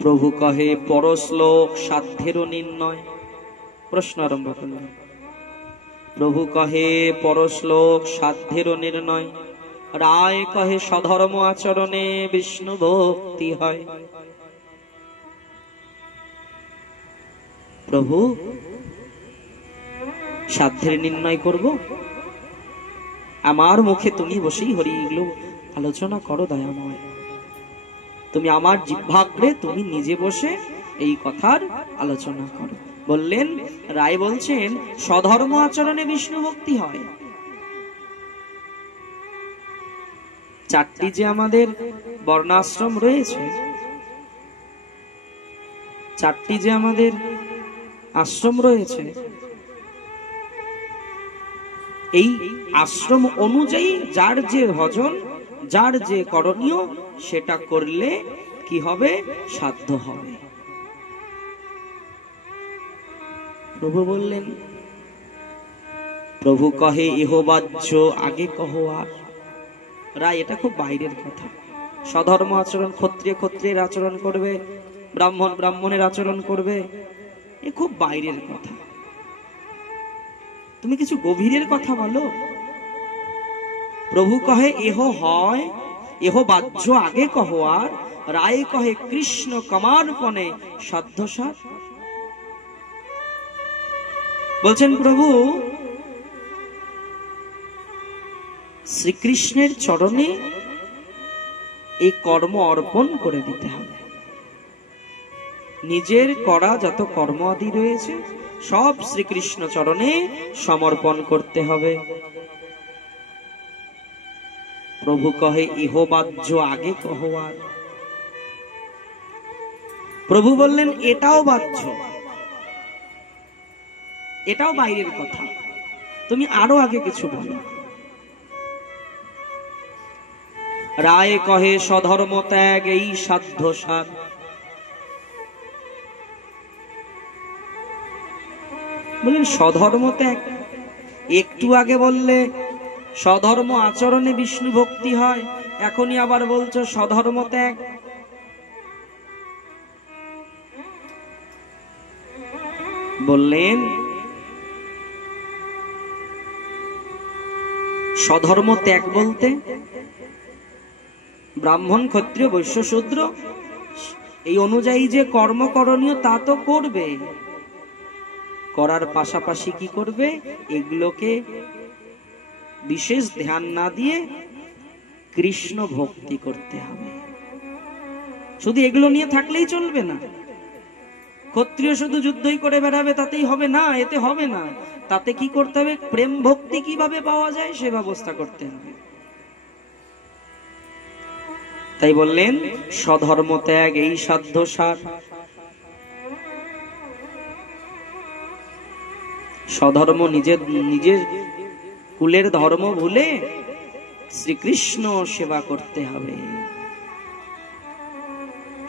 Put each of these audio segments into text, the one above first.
প্রভু কহে পরশ্লোক সাধ্যেরও নির্ণয়। প্রশ্ন আরম্ভ করলেন। প্রভু কহে পরশ্লোক সাধ্যেরও নির্ণয়, রায় কহে সধর্ম আচরণে বিষ্ণু ভক্তি হয়। প্রভু সাধ্যের নির্ণয় করব? আমার মুখে তুমি বসেই হরি এগুলো আলোচনা করো দয়াময়। তুমি আমার জিহ্বাগ্রে তুমি নিজে বসে এই কথার আলোচনা করো। বললেন, রায় বলছেন সধর্ম আচরণে বিষ্ণু ভক্তি হয়। চারটি যে আমাদের বর্ণাশ্রম রয়েছে, চারটি যে আমাদের আশ্রম রয়েছে, এই আশ্রম অনুযায়ী যার যে ভজন, যার যে করণীয়, সেটা করলে কি হবে? সাধ্য হবে। প্রভু বললেন, প্রভু কহে ইহ বাহ্য আগে কহ আর। রায় এটা খুব বাইরের কথা। সধর্ম আচরণ, ক্ষত্রিয় ক্ষত্রিয়ের আচরণ করবে, ব্রাহ্মণ ব্রাহ্মণের আচরণ করবে, এ খুব বাইরের কথা। তুমি কিছু গভীরের কথা বলো। প্রভু কহে এহ হয়, এহ বাহ্য আগে কহ আর। রায় কহে কৃষ্ণ কমার্পণে সাধ্যসার। বলছেন প্রভু শ্রীকৃষ্ণের চরণে এই কর্ম অর্পণ করে দিতে হবে। নিজের করা যত কর্ম আদি রয়েছে সব শ্রীকৃষ্ণ চরণে সমর্পণ করতে হবে। প্রভু কহে ইহ বাহ্য আগে কহ আর। প্রভু বললেন এটাও বাহ্য, এটাও বাইরের কথা, তুমি আরো আগে কিছু বলো। রায় কহে সধর্ম ত্যাগ এই সাধ্য সার। বলেন সধর্ম ত্যাগ, একটু আগে বললে সধর্ম আচরণে বিষ্ণু ভক্তি হয়, এখনই আবার বলছো সধর্ম ত্যাগ। বললেন সধর্ম ত্যাগ বলতে ব্রাহ্মণ ক্ষত্রিয় বৈশ্য শূদ্র এই অনুযায়ী যে কর্ম করণীয় তা তো করবে, করার পাশাপাশি কি করবে? এগুলোকে বিশেষ ধ্যান না দিয়ে কৃষ্ণ ভক্তি করতে হবে। শুধু এগুলো নিয়ে থাকলেই চলবে না। ক্ষত্রিয় শুধু যুদ্ধই করে বেড়াবে তাতেই হবে না, এতে হবে না। তাতে কি করতে হবে? প্রেম ভক্তি কিভাবে পাওয়া যায় সে ব্যবস্থা করতে হবে। তাই বললেন সধর্ম ত্যাগ এই সাধ্য সার। সধর্ম নিজের নিজের কুলের ধর্ম ভুলে শ্রীকৃষ্ণ সেবা করতে হবে।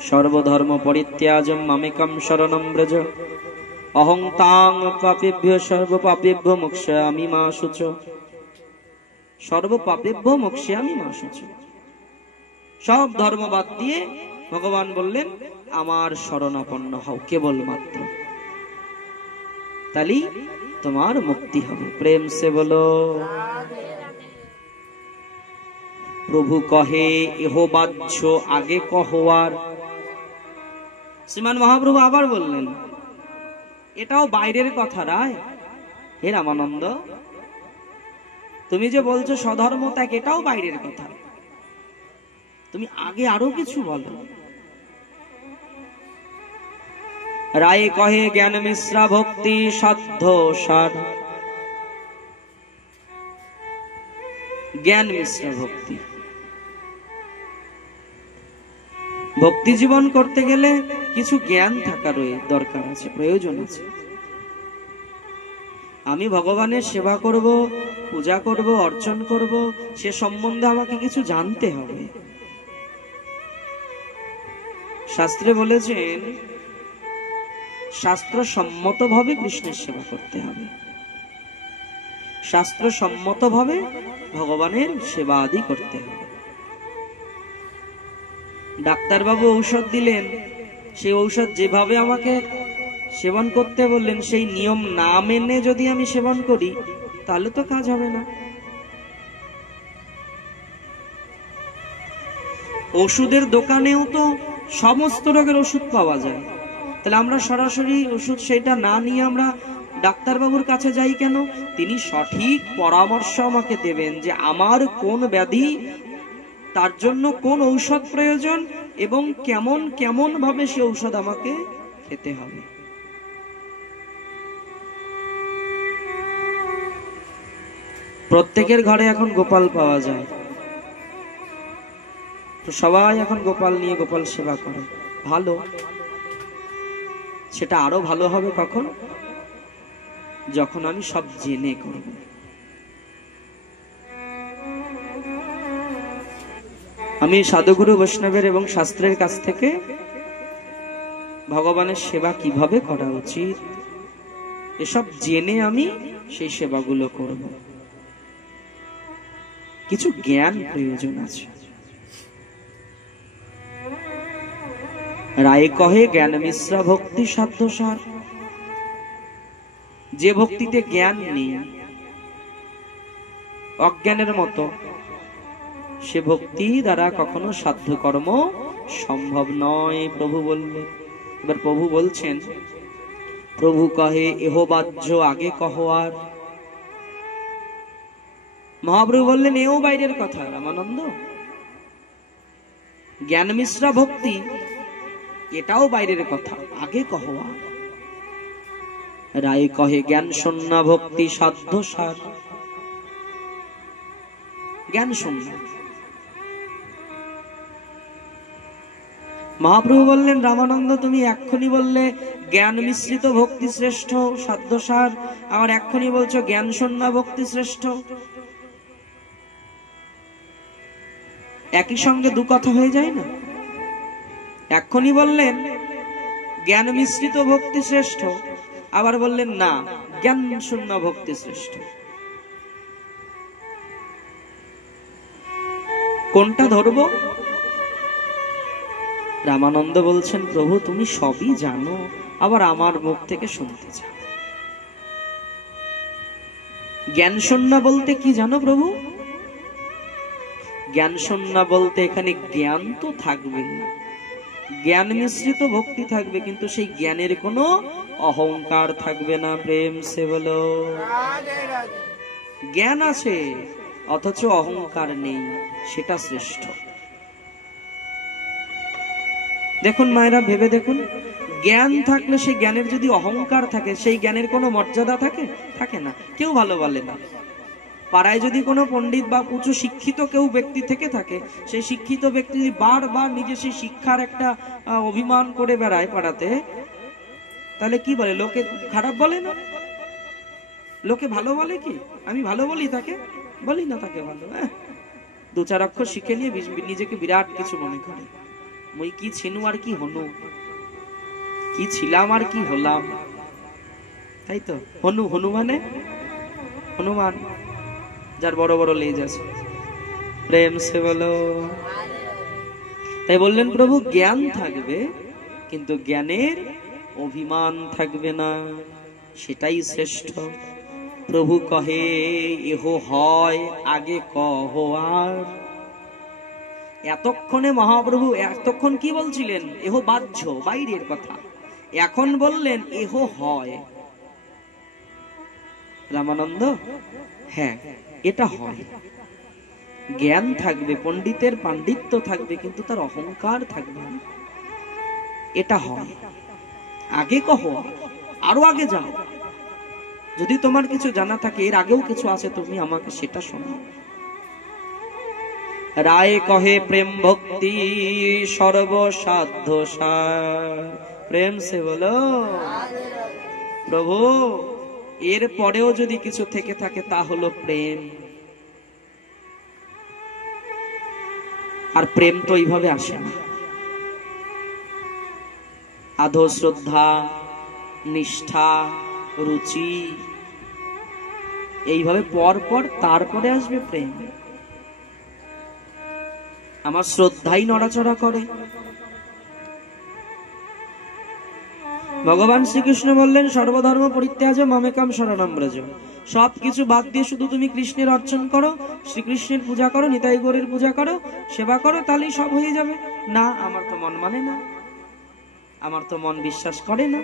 সর্বধর্ম পরিত্যাজম মামেকম শরণম ব্রজ, অহং তাং পাপেভ্যো সর্ব পাপেভ্যো মোক্ষয়ামি মা শুচ। সর্ব পাপেভ্যো মোক্ষয়ামি মা শুচ। সব ধর্ম বাদ দিয়ে ভগবান বললেন আমার শরণাপন্ন হও কেবলমাত্র, তাহলেই তোমার মুক্তি হবে। প্রেম সে বলো। প্রভু কহে এহ বাহ্য আগে কহ আর। শ্রীমান মহাপ্রভু আবার বললেন এটাও বাইরের কথা রায়। হে রামানন্দ, তুমি যে বলছো সধর্ম ত্যাগ, এটাও বাইরের কথা, তুমি আগে আরো কিছু বলো। রায় কহে জ্ঞান মিশ্রা ভক্তি সাধ্য সার। জ্ঞান মিশ্রা ভক্তি, ভক্তি জীবন করতে গেলে কিছু জ্ঞান থাকা দরকার আছে, প্রয়োজন আছে। আমি ভগবানের সেবা করব, পূজা করব, অর্চন করব, সে সম্বন্ধে আমাকে কিছু জানতে হবে। শাস্ত্রে বলেছেন শাস্ত্র সম্মত ভাবে কৃষ্ণের সেবা করতে হবে, শাস্ত্র সম্মত ভাবে ভগবানের সেবা আদি করতে হবে। ডাক্তারবাবু ঔষধ দিলেন, সেই ঔষধ যেভাবে আমাকে সেবন করতে বললেন সেই নিয়ম না মেনে যদি আমি সেবন করি তাহলে তো কাজ হবে না। ওষুধের দোকানেও তো সমস্ত রোগের ওষুধ পাওয়া যায়, তাহলে আমরা সরাসরি ওষুধ সেটা না নিয়ে আমরা ডাক্তারবাবুর কাছে যাই কেন? তিনি সঠিক পরামর্শ আমাকে দেবেন যে আমার কোন ব্যাধি, তার জন্য কোন ঔষধ প্রয়োজন এবং কেমন কেমন ভাবে সে ঔষধ আমাকে খেতে হবে। প্রত্যেকের ঘরে এখন গোপাল পাওয়া যায়, তো সবাই এখন গোপাল নিয়ে গোপাল সেবা করে, ভালো। সেটা আরো ভালো হবে কখন? যখন আমি সব জেনে করব। আমি সাধুগুরু বৈষ্ণবের এবং শাস্ত্রের কাছ থেকে ভগবানের সেবা কিভাবে করা উচিত এসব জেনে আমি সেই সেবাগুলো করব। কিছু জ্ঞান প্রয়োজন আছে। রায় কহে জ্ঞান মিশ্রা ভক্তি সাধ্য সার। যে ভক্তিতে জ্ঞান নেই, অজ্ঞানের মতো, সে ভক্তি দ্বারা কখনো সাধ্য কর্ম সম্ভব নয়, প্রভু বললেন। এবার প্রভু বলছেন, প্রভু কহে এহ বাহ্য আগে কহ আর। মহাপ্রভু বললেন এও বাইরের কথা রামানন্দ, জ্ঞান মিশ্রা ভক্তি এটাও বাইরের কথা, আগে কহ আর। রায় কহে জ্ঞান শূন্য ভক্তি সাধ্য সার। জ্ঞান শূন্য। মহাপ্রভু বললেন রামানন্দ তুমি এক্ষুনি বললে জ্ঞান মিশ্রিত ভক্তি শ্রেষ্ঠ সাধ্য সার, আমার এক্ষুনি বলছো জ্ঞান শূন্য ভক্তি শ্রেষ্ঠ। একই সঙ্গে দু কথা হয়ে যায় না? এক্ষুনি বললেন জ্ঞান মিশ্রিত ভক্তি শ্রেষ্ঠ, আবার বললেন না জ্ঞান শূন্য ভক্তি শ্রেষ্ঠ। কোনটা ধরবো? রামানন্দ বলছেন প্রভু তুমি সবই জানো, আবার আমার মুখ থেকে শুনতে চাও। জ্ঞান শূন্য বলতে কি জানো প্রভু? জ্ঞান শূন্য বলতে এখানে জ্ঞান তো থাকবে, জ্ঞান মিশ্রিত ভক্তি থাকবে, কিন্তু সেই জ্ঞানের কোনো অহংকার থাকবে না। প্রেম সে বলো। জ্ঞান আছে অথচ অহংকার নেই, সেটা শ্রেষ্ঠ। দেখুন মায়েরা, ভেবে দেখুন, জ্ঞান থাকলে সেই জ্ঞানের যদি অহংকার থাকে, সেই জ্ঞানের কোনো মর্যাদা থাকে? থাকে না, কেউ ভালো বলে না। পাড়ায় যদি কোনো পণ্ডিত বা উঁচু শিক্ষিত কেউ ব্যক্তি থেকে থাকে, সেই শিক্ষিত ব্যক্তি যদি বারবার নিজে সেই শিক্ষার একটা অভিমান করে বেড়ায় পাড়াতে, তাহলে কি বলে? লোকে খারাপ বলে না? লোকে ভালো বলে কি? আমি ভালো বলি তাকে? বলি না তাকে ভালো। দু চার অক্ষর শিখে নিয়ে নিজেকে বিরাট কিছু মনে করে, মই কি ছিনু আর কি হনু, কি ছিলাম আর কি হলাম, তাই তো। হনু, হনু মানে হনুমান, যার বড় বড় লেজ আছে। প্রেম সে বলো। তাই বললেন প্রভু জ্ঞান থাকবে কিন্তু জ্ঞানের অভিমান থাকবে না, সেটাই শ্রেষ্ঠ। প্রভু কহে এহ হয় আগে কহ আর। এতক্ষণে মহাপ্রভু এতক্ষণ কি বলছিলেন? এহ বাহ্য, বাইরের কথা। এখন বললেন এহ হয়। রামানন্দ, হ্যাঁ এটা হয়। জ্ঞান থাকবে, পণ্ডিতের পাণ্ডিত্য থাকবে, কিন্তু তার অহংকার থাকবে না, এটা হয়। আগে কহ, আরো আগে যাও। যদি তোমার কিছু জানা থাকে, এর আগেও কিছু আছে, তুমি আমাকে সেটা শোনো। রায় কহে প্রেম ভক্তি সর্বসাধ্য সার। প্রেম সে বলো। প্রভু এর পরেও যদি কিছু থেকে থাকে তা হলো প্রেম। আর প্রেম তো এইভাবে আসে না। আধো শ্রদ্ধা, নিষ্ঠা, রুচি, এইভাবে পর পর তারপরে আসবে প্রেম। আমার শ্রদ্ধাই নড়াচড়া করে, ভগবান শ্রীকৃষ্ণ বললেন সর্বধর্ম পরিত্যাজ মামেকাম শরণম ব্রজ, সবকিছু বাদ দিয়ে শুধু তুমি কৃষ্ণের অর্চন করো, শ্রীকৃষ্ণের পূজা করো, নিতাই গৌরের পূজা করো, সেবা করো, তাহলেই সব হয়ে যাবে। না, আমার তো মন মানে না, আমার তো মন বিশ্বাস করে না।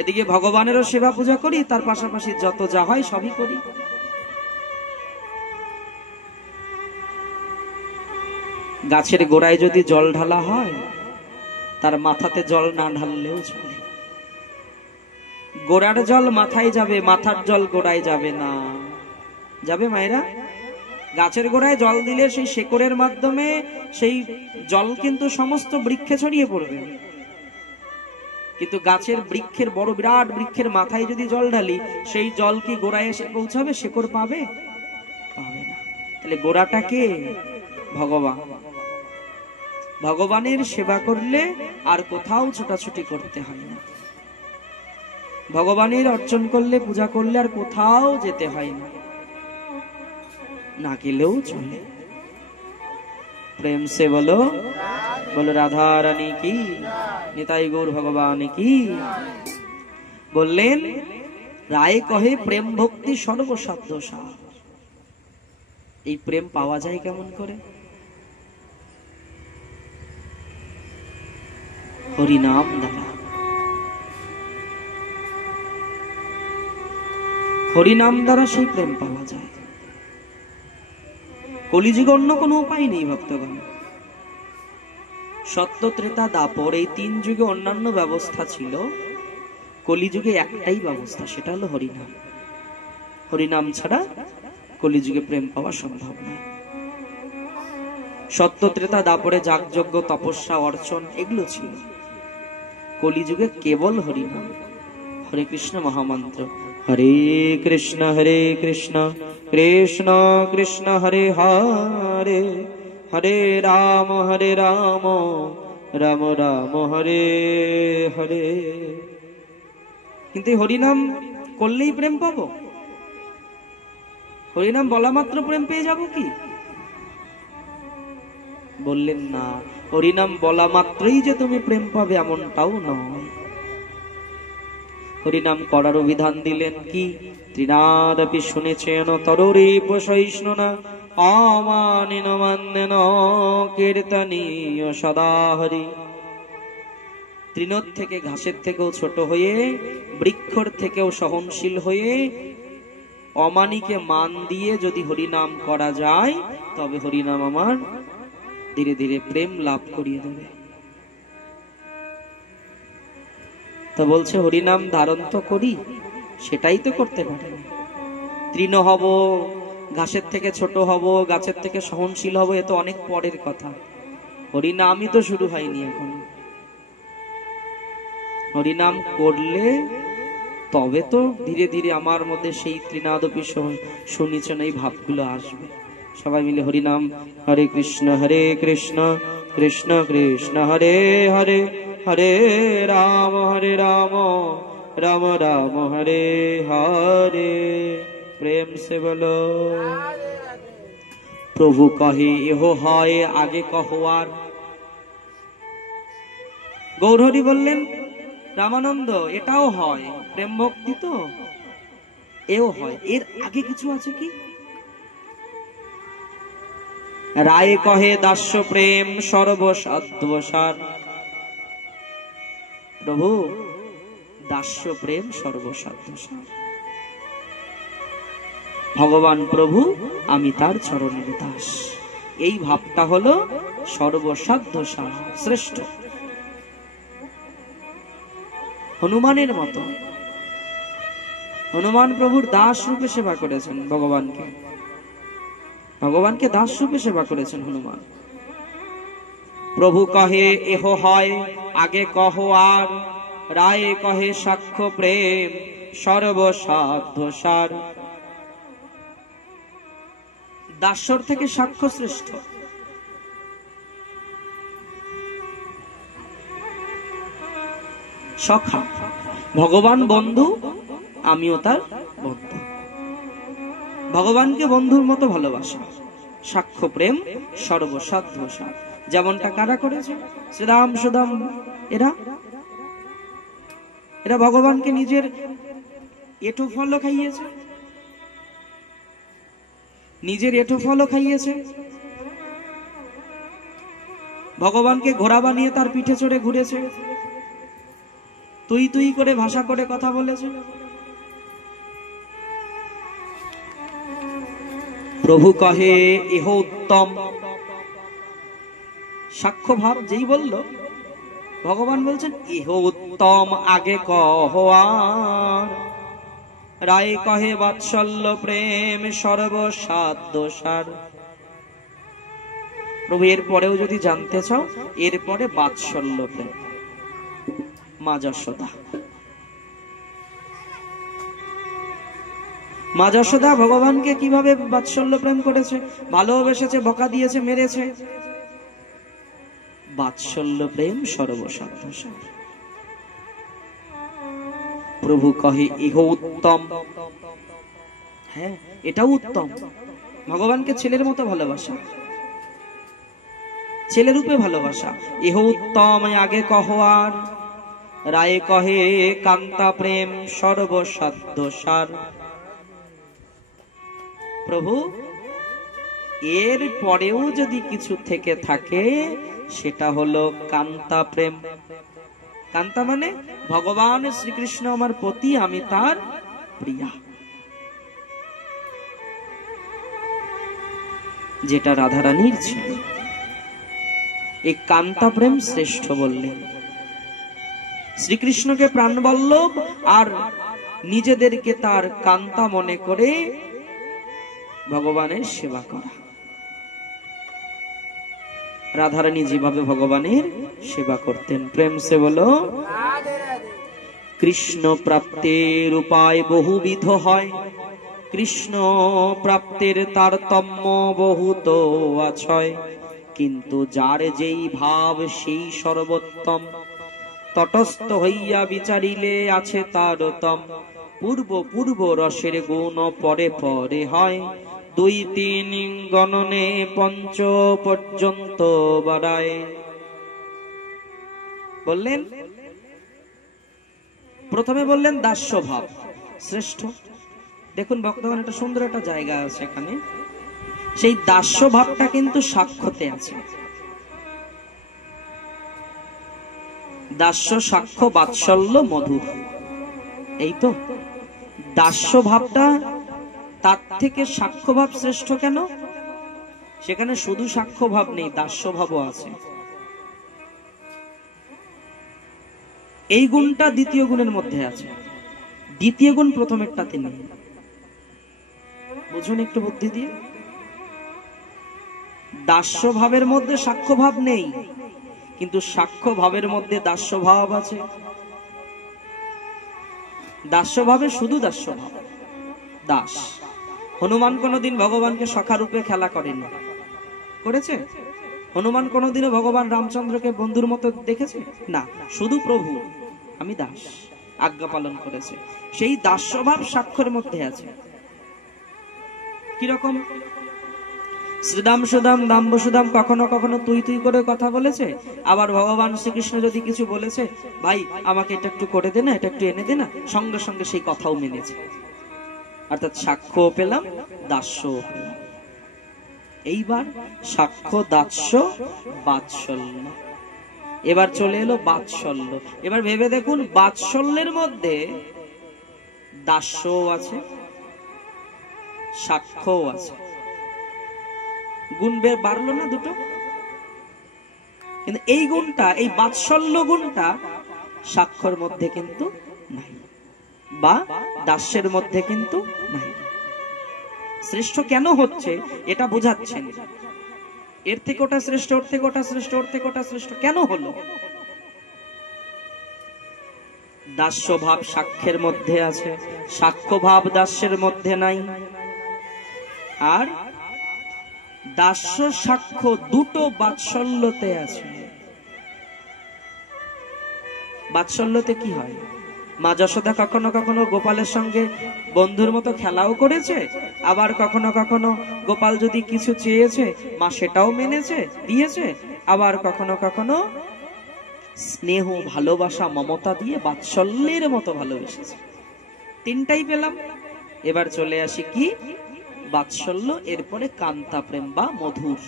এদিকে ভগবানেরও সেবা পূজা করি, তার পাশাপাশি যত যা হয় সবই করি। গাছের গোড়ায় যদি জল ঢালা হয়, তার মাথাতে জল না ঢাললেও চলে। গোড়ার জল মাথায় যাবে, মাথার জল গোড়ায় যাবে না। যাবে মায়েরা? গাছের গোড়ায় জল দিলে সেই শেকড়ের মাধ্যমে সেই জল কিন্তু সমস্ত বৃক্ষে ছড়িয়ে পড়বে, কিন্তু গাছের বৃক্ষের বড় বিরাট বৃক্ষের মাথায় যদি জল ঢালি, সেই জল কি গোড়ায় এসে পৌঁছাবে? শেকড় পাবে? পাবে না। তাহলে গোড়াটা কে? ভগবান। ভগবানের সেবা করলে আর কোথাও ছোটাছুটি করতে হয় না। ভগবানের অর্চন করলে, পূজা করলে আর কোথাও যেতে হয় না, না গেলেও চলে। প্রেম সে বলো, বলো রাধা রানী কি, নিতাই গৌর ভগবান কি। বললেন রায় কহে প্রেম ভক্তি সর্বসাধ্য সার। এই প্রেম পাওয়া যায় কেমন করে? হরিনাম দ্বারা। হরিনাম দ্বারা সেই প্রেম পাওয়া যায়। কলিযুগে অন্য কোনো উপায় নেই ভক্তগণ। সত্য, ত্রেতা, দাপর এই তিন যুগে অন্যান্য ব্যবস্থা ছিল, কলিযুগে একটাই ব্যবস্থা, সেটা হলো হরিনাম। হরিনাম ছাড়া কলিযুগে প্রেম পাওয়া সম্ভব নয়। সত্য, ত্রেতা, দাপরে যাগযজ্ঞ, তপস্যা, অর্চন এগুলো ছিল। কলিযুগে কেবল হরিনাম, হরে কৃষ্ণ মহামন্ত্র। হরে কৃষ্ণ কৃষ্ণ কৃষ্ণ হরে হরে, হরে রাম রাম রাম হরে হরে। কিন্তু হরিনাম করলেই প্রেম পাবো? হরিনাম বলা মাত্র প্রেম পেয়ে যাব কি? বললেন না, হরিনাম বলা মাত্রই যে তুমি প্রেম পাবে এমনটাও নয়। হরিনাম করার বিধান দিলেন কি? ত্রিনাদপি শুনেছেন তরুরি সহিষ্ণুনা অমানিন মান্যেন কীর্তনীয় সদা হরি। তৃণর থেকে, ঘাসের থেকেও ছোট হয়ে, বৃক্ষর থেকেও সহনশীল হয়ে, অমানিকে মান দিয়ে যদি হরিনাম করা যায়, তবে হরিনাম আমার ধীরে ধীরে প্রেম লাভ করিয়ে দেবে। তো বলছে হরিনাম ধারণ তো করি, সেটাই তো করতে পারি। তৃণ হব, ঘাসের থেকে ছোট হব, গাছের থেকে সহনশীল হব, এ তো অনেক পরের কথা। হরিনামই তো শুরু হয়নি এখন। হরিনাম করলে তবে তো ধীরে ধীরে আমার মধ্যে সেই ত্রিনাদপি শুনিছেন এই ভাবগুলো আসবে। সবাই মিলে হরিনাম। হরে কৃষ্ণ কৃষ্ণ কৃষ্ণ হরে হরে, হরে রাম রাম রাম হরে হরে। প্রেম সে বলো। প্রভু কহে এহ হয় আগে কহো আর। গৌরহরি বললেন রামানন্দ এটাও হয়, প্রেম ভক্তি তো এও হয়, এর আগে কিছু আছে কি? রায় কহে দাস্য প্রেম সর্বসাধ্বসার। প্রভু দাস্য প্রেম সর্বসাধ্বসার। ভগবান প্রভু, আমি তার চরণের দাস, এই ভাবটা হলো সর্বসাধ্বসার, শ্রেষ্ঠ। হনুমানের মতো, হনুমান প্রভুর দাস রূপে সেবা করেছেন ভগবানকে, ভগবানকে দাস রূপে সেবা করেছেন হনুমান। প্রভু কহে এহ হয় আগে কহো আর, রায়ে কহে সাক্ষ্য প্রেম সর্বসাধ্বসার। দাস্যর থেকে সাক্ষ্য শ্রেষ্ঠ। সখা, ভগবান বন্ধু, আমিও তার বন্ধু। ভগবানকে বন্ধুর মতো ভালোবাসা, সাক্ষ্য প্রেম সর্বসাধ্বসার। যেমনটা কারা করেছে? শ্রীরাম সুদাম, এরা এরা ভগবানকে নিজের এঁটো ফলও খাইয়েছে, নিজের এঁটো ফলও খাইয়েছে, ভগবানকে ঘোড়া বানিয়ে তার পিঠে চড়ে ঘুরেছে, তুই তুই করে ভাষা করে কথা বলেছে। প্রভু কহে এহ উত্তম। সাক্ষ্য ভাব যেই বলল, ভগবান বলছেন এহ উত্তম আগে কহ আর। রায় কহে বাৎসল্য প্রেম সর্বসাধ্য সার। প্রভু এর পরেও যদি জানতে চাও, এরপরে বাৎসল্য প্রেম। মা যশোদা, মা যশোদা ভগবানকে কিভাবে বাৎসল্য প্রেম করেছে, ভালোবেসেছে, বকা দিয়েছে, মেরেছে। বাৎসল্য প্রেম সর্বসাধ্য সার। প্রভু কহে ইহ উত্তম। হ্যাঁ, এটাও উত্তম। ভগবানকে ছেলের মতো ভালোবাসা, ছেলে রূপে ভালোবাসা। ইহ উত্তম আগে কহ আর। রায়ে কহে কান্তা প্রেম সর্বসাধ্য সার। প্রভু এর পরেও যদি কিছু থেকে থাকে, সেটা হলো কান্তা প্রেম। কান্তা মানে ভগবান শ্রীকৃষ্ণ আমার পতি, আমি তার প্রিয়া, যেটা রাধারানীর ছিল। এই কান্তা প্রেম শ্রেষ্ঠ বললেন। শ্রীকৃষ্ণকে প্রাণবল্লভ আর নিজেদেরকে তার কান্তা মনে করে ভগবানের সেবা করা। রাধারানী যেভাবে ভগবানের সেবা করতেন, প্রেম সে বলো। কৃষ্ণ প্রাপ্তির উপায় বহুবিধ হয়, কৃষ্ণ প্রাপ্তির তারতম্য বহুত আছয়। কিন্তু যার যেই ভাব সেই সর্বোত্তম, তটস্থ হইয়া বিচারিলে আছে তারতম। পূর্ব পূর্ব রসের গুণ পরে পরে হয়, দুই তিন গণনে পঞ্চ পর্যন্ত বাড়ায়। বললেন, প্রথমে বললেন দাস্য ভাব শ্রেষ্ঠ। দেখুন ভক্তগণ, একটা সুন্দর একটা জায়গা আছে এখানে। সেই দাস্য ভাবটা কিন্তু সাক্ষ্যতে আছে। দাস্য সাক্ষ্য বাৎসল্য মধুর, এই তো দাস্য ভাবটা। তার থেকে সাক্ষ্য ভাব শ্রেষ্ঠ কেন? সেখানে শুধু সাক্ষ্য ভাব নেই, দাস্য ভাবও আছে। এই গুণটা দ্বিতীয় গুণের মধ্যে আছে, দ্বিতীয় গুণ প্রথমেরটাতে নেই। বুঝুন একটু বুদ্ধি দিয়ে। দাস্য ভাবের মধ্যে সাক্ষ্য ভাব নেই, কিন্তু সাক্ষ্য ভাবের মধ্যে দাস্য ভাব আছে। দাস্য ভাবে শুধু দাস্য ভাব, দাস। হনুমান কোনদিন ভগবানকে সখা রূপে খেলা করেনি, করেছে? হনুমান কোনদিনও ভগবান রামচন্দ্রকে বন্ধুর মতো দেখেছে না, শুধু প্রভু আমি দাস আজ্ঞা পালন করেছে। সেই দাস্যভাব সাক্ষ্যের মধ্যে আছে। কিরকম? শ্রীদাম সুদাম দাম্ব সুদাম কখনো কখনো তুই তুই করে কথা বলেছে, আবার ভগবান শ্রীকৃষ্ণ যদি কিছু বলেছে, ভাই আমাকে এটা একটু করে দে না, এটা একটু এনে দে না, সঙ্গে সঙ্গে সেই কথাও মেনেছে। অর্থাৎ সাক্ষ্য পেলাম, দাস্য পেলাম। এইবার সাক্ষ্য, দাস্য, বাৎসল্য। এবার চলে এলো বাৎসল্য। এবার ভেবে দেখুন, বাৎসল্যের মধ্যে দাস্যও আছে, সাক্ষ্যও আছে। গুণ বাড়লো না দুটো? কিন্তু এই গুণটা, এই বাৎসল্য গুণটা সাক্ষ্যের মধ্যে কিন্তু নাই, বা দাস্যের মধ্যে কিন্তু নাই। শ্রেষ্ঠ কেন হচ্ছে এটা বোঝাচ্ছেন। এর থেকে ওটা শ্রেষ্ঠ, ওর থেকে ওটা শ্রেষ্ঠ, ওর থেকে ওটা শ্রেষ্ঠ কেন হলো? দাস্য ভাব সাক্ষ্যের মধ্যে আছে, সাক্ষ্য ভাব দাস্যের মধ্যে নাই। আর দাস্য সাক্ষ্য দুটো বাৎসল্যতে আছে। বাৎসল্যতে কি হয়? মা যশোদা কখনো কখনো গোপালের সঙ্গে বন্ধুর মতো খেলাও করেছে, আবার কখনো কখনো গোপাল যদি কিছু চেয়েছে মা সেটাও মেনেছে, দিয়েছে। আবার কখনো কখনো স্নেহ, ভালোবাসা, মমতা দিয়ে বাৎসল্যের মতো ভালোবেসেছে। তিনটাই পেলাম। এবার চলে আসি কি বাৎসল্য, এরপরে কান্তা প্রেম বা মধুর।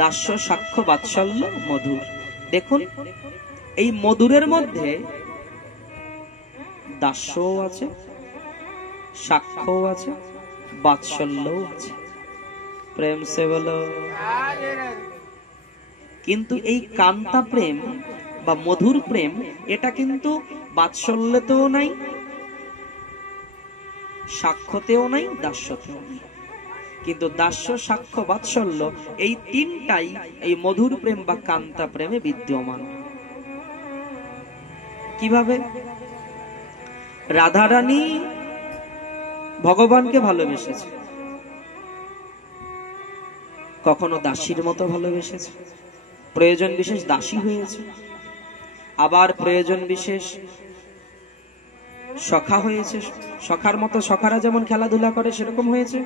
দাস্য, সাক্ষ্য, বাৎসল্য, মধুর। দেখুন এই মধুরের মধ্যে দাস্যও আছে, সাক্ষ্যও আছে, বাৎসল্যও আছে। প্রেম সে বলো। কিন্তু এই কান্তা প্রেম বা মধুর প্রেম এটা কিন্তু বাৎসল্যতেও নাই, সাক্ষ্যতেও নাই, দাস্যতেও নাই। কিন্তু দাস্য, সাক্ষ্য, বাৎসল্য এই তিনটাই এই মধুর প্রেম বা কান্তা প্রেমে বিদ্যমান। কিভাবে? রাধারানী ভগবানকে ভালোবেসেছে, কখনো দাসীর মতো ভালোবেসেছে, প্রয়োজন বিশেষ দাসী হয়েছে, আবার প্রয়োজন বিশেষ সখা হয়েছে, সখার মতো সখারা যেমন খেলাধুলা করে সেরকম হয়েছে।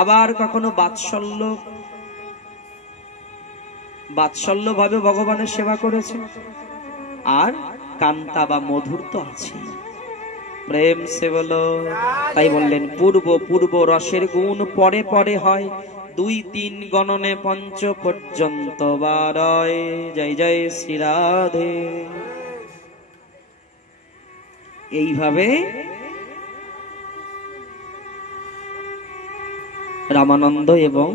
আবার কখনো বাৎসল্য ভাবে ভগবানের সেবা করেছে। আর কান্তা বা মধুর তো আছে। প্রেম সে বলো। তাই বললেন পূর্ব পূর্ব রসের গুণ পরে পরে হয়, 2 3 গণনে পঞ্চ পর্যন্ত বারয়। জয় জয় শ্রী রাধে। এইভাবে রামানন্দ এবং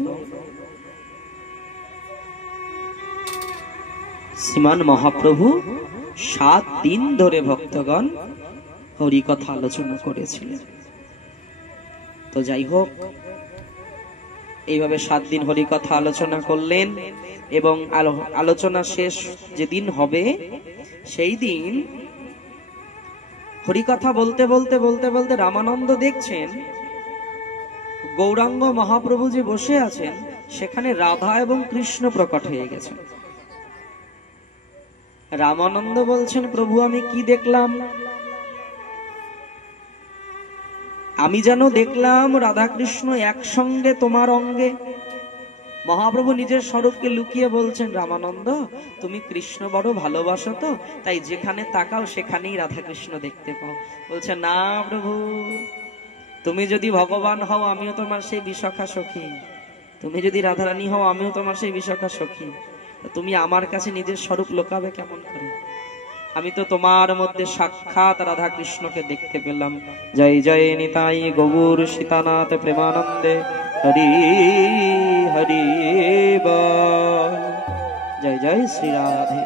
শ্রীমান মহাপ্রভু 7 দিন ধরে ভক্তগণ হরি কথা আলোচনা করেছিলেন। তো যাই হোক, এইভাবে 7 দিন হরি কথা আলোচনা করলেন এবং আলোচনা শেষ যেদিন হবে সেই দিন হরি কথা বলতে বলতে বলতে বলতে রামানন্দ দেখছেন গৌরাঙ্গ মহাপ্রভু যে বসে আছেন সেখানে রাধা এবং কৃষ্ণ প্রকট হয়ে গেছে। রামানন্দ বলছেন, প্রভু আমি কি দেখলাম? আমি যেন দেখলাম রাধা কৃষ্ণ একসঙ্গে তোমার অঙ্গে। মহাপ্রভু নিজের স্বরূপকে লুকিয়ে বলছেন, রামানন্দ তুমি কৃষ্ণ বড় ভালোবাসো তো, তাই যেখানে তাকাও সেখানেই রাধা কৃষ্ণ দেখতে পাও। বলছে, না প্রভু, তুমি যদি ভগবান হও আমিও তোমার সেই বিশাখা সখী, তুমি যদি রাধারানী হও আমিও তোমার সেই বিশাখা সখী, তুমি আমার কাছে নিজের স্বরূপ লোকাবে কেমন করে? আমি তো তোমার মধ্যে সাক্ষাৎ রাধা কৃষ্ণকে দেখতে পেলাম। জয় জয় নিতাই গৌর সীতানাথ প্রেমানন্দে হরি হরি বল। জয় জয় শ্রী রাধে।